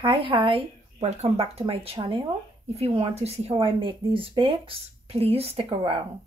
Hi, welcome back to my channel. If you want to see how I make these bakes, please stick around.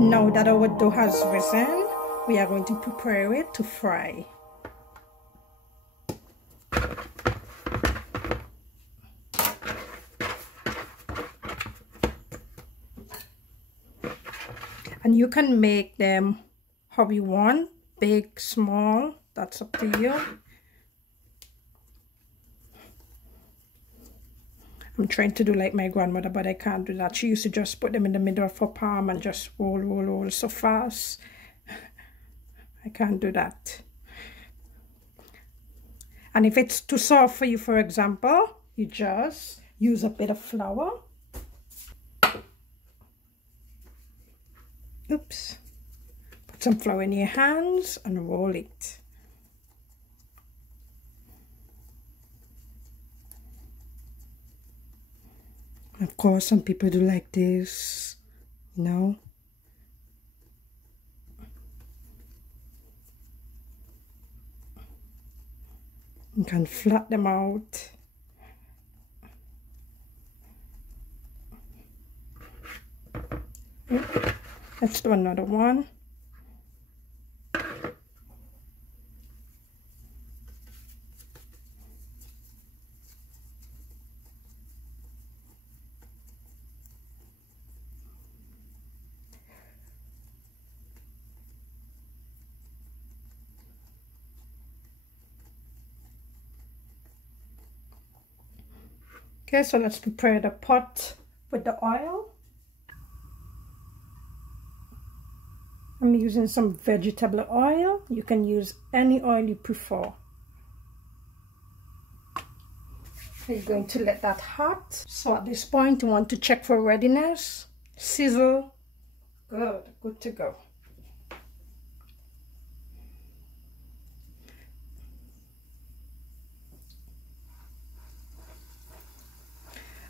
Now that our dough has risen, we are going to prepare it to fry. And you can make them how you want, big, small, that's up to you. I'm trying to do like my grandmother, but I can't do that. She used to just put them in the middle of her palm and just roll so fast. I can't do that. And if it's too soft for you, for example, you just use a bit of flour. Oops. Put some flour in your hands and roll it. Of course, some people do like this, you know. You can flat them out. Let's do another one. Okay, so let's prepare the pot with the oil. I'm using some vegetable oil. You can use any oil you prefer. You're going to let that hot. So at this point, you want to check for readiness. Sizzle. Good to go.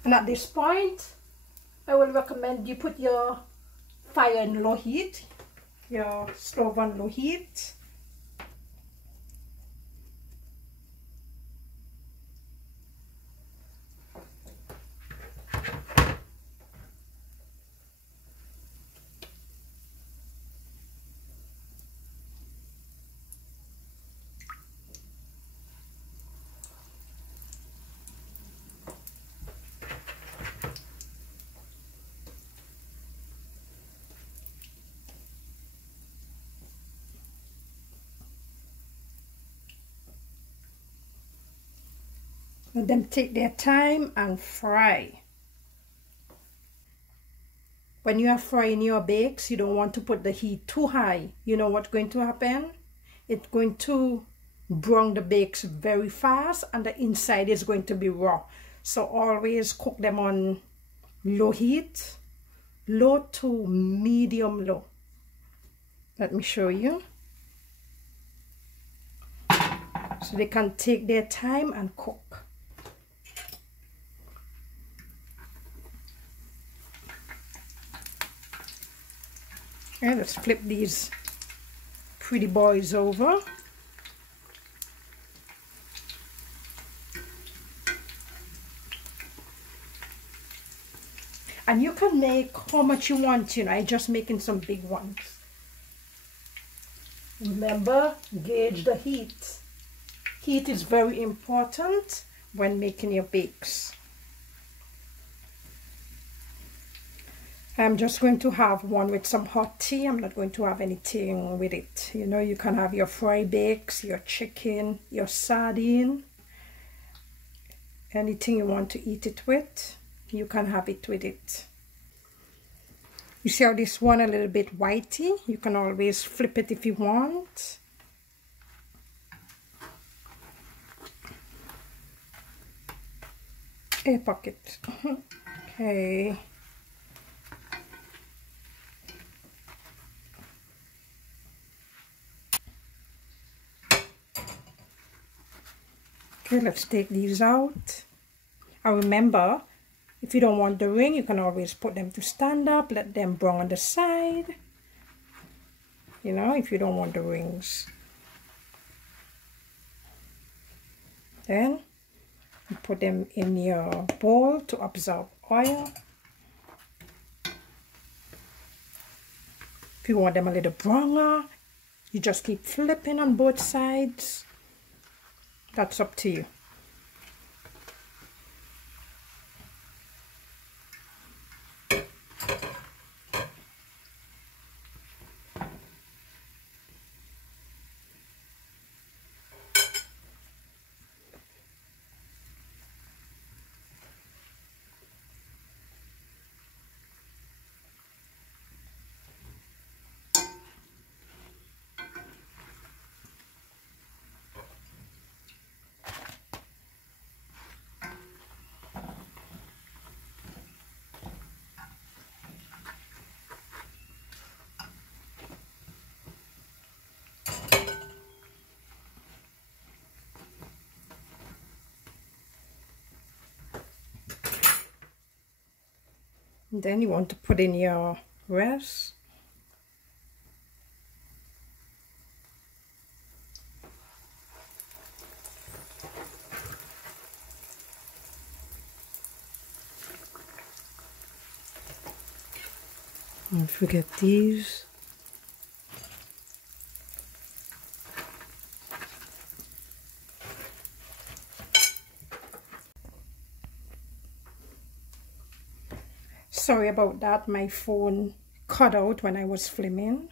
And at this point, I will recommend you put your fire on low heat, your stove on low heat. Let them take their time and fry. When you are frying your bakes, you don't want to put the heat too high. You know what's going to happen? It's going to brown the bakes very fast and the inside is going to be raw. So always cook them on low heat, low to medium low. Let me show you. So they can take their time and cook. Okay, let's flip these pretty boys over. And you can make how much you want, you know, I'm just making some big ones. Remember, gauge the heat. Heat is very important when making your bakes. I'm just going to have one with some hot tea. I'm not going to have anything with it. You know, you can have your fry bakes, your chicken, your sardine. Anything you want to eat it with, you can have it with it. You see how this one a little bit whitey? You can always flip it if you want. Air pocket. Okay. Okay, let's take these out. And remember, if you don't want the ring, you can always put them to stand up, let them brown on the side. You know, if you don't want the rings. Then you put them in your bowl to absorb oil. If you want them a little browner, you just keep flipping on both sides. That's up to you. And then you want to put in your rest. Don't forget these. Sorry about that, my phone cut out when I was filming.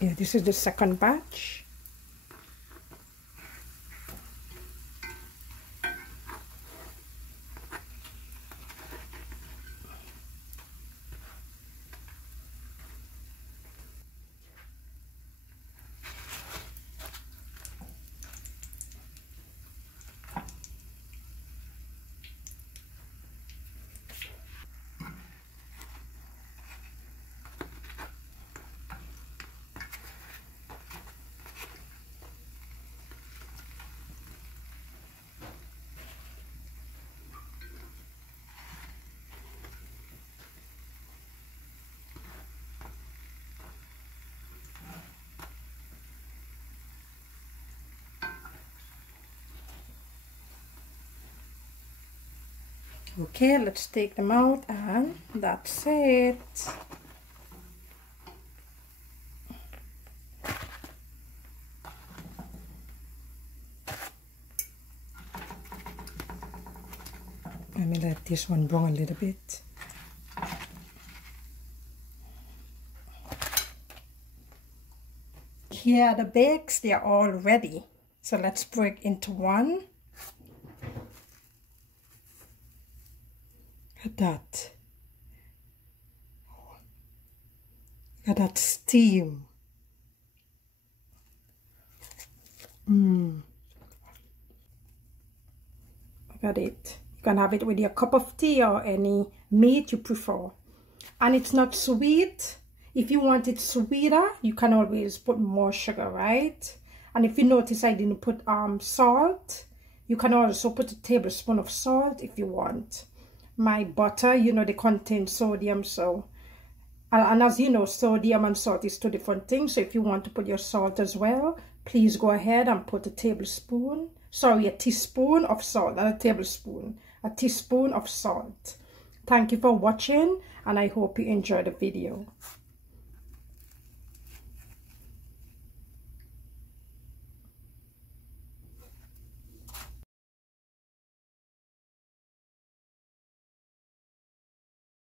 Yeah, this is the second batch. Okay, let's take them out and that's it. Let me let this one brown a little bit. here are the bakes. They are all ready. So let's break into one. Look at that. Look at that steam. Look at it. You can have it with your cup of tea or any meat you prefer. And it's not sweet. If you want it sweeter, you can always put more sugar, right? And if you notice I didn't put salt, you can also put a tablespoon of salt if you want. My butter, you know, they contain sodium, so and as you know, sodium and salt is two different things. So if you want to put your salt as well, please go ahead and put a teaspoon of salt, not a tablespoon, a teaspoon of salt. Thank you for watching, and I hope you enjoyed the video.